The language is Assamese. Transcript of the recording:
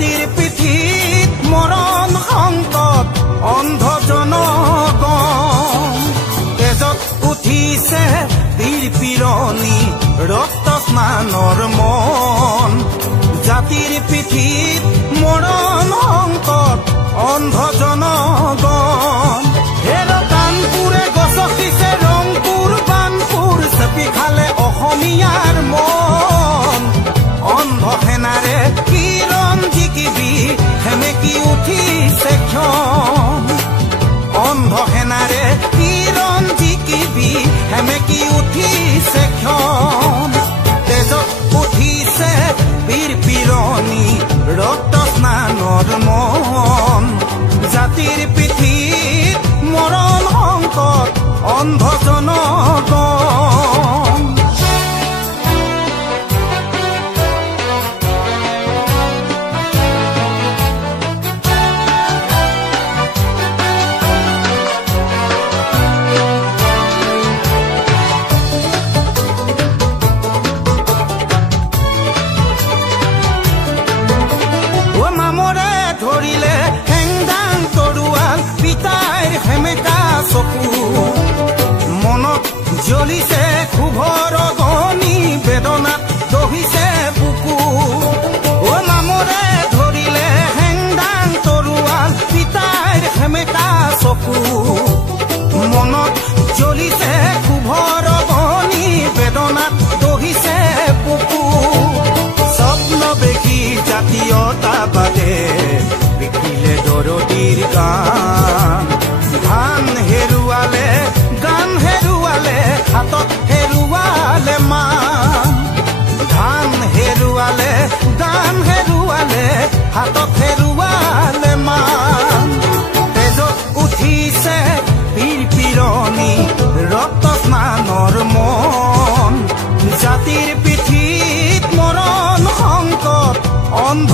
জাতিৰ পিঠিত মৰণ সংকট অন্ধ জনগণ তেজত উঠিছে বীৰ পিৰণি ৰক্ত স্নানৰ মন জাতিৰ পিঠিত মৰণ সংকট অন্ধ জনগণ হেৰ কাণপুৰে গছকিছে ৰংপুৰ বানপুৰ চেপি খালে অসমীয়াৰ মন অন্ধ সেনাৰে কিৰণ জিকিবি সেমেকি উঠিছে ক্ষণ অন্ধ সেনাৰে কিৰণ জিকিবি সেমেকি উঠিছে ক্ষণ তেজত উঠিছে বীৰ পিৰণি ৰক্ত স্নানৰ মন জাতিৰ পিঠিত মৰণ সংকট অন্ধ জনগণ ধৰিলে হেংদাং তৰুৱাল পিতাইৰ সেমেকা চকু মনত জ্বলিছে ক্ষোভৰ অগ্নি বেদনাত দহিছে বুকু অ নামৰে ধৰিলে হেংদাং তৰুৱাল পিতাইৰ সেমেকা চকু মনত জ্বলিছে ক্ষোভৰ অগ্নি বেদনাত দহিছে বুকু স্বপ্ন দেখি জাতীয়তাবাদে বিকিলে দৰদীৰ গান ধান হেৰুৱালে গান হেৰুৱালে হাতত হেৰুৱালে মান ধান হেৰুৱালে গান হেৰুৱালে হাতত হেৰুৱালে মান তেজত উঠিছে বীৰ পিৰণি ৰক্ত স্নানৰ মন জাতিৰ পিঠিত মৰণ সংকট অন্ধ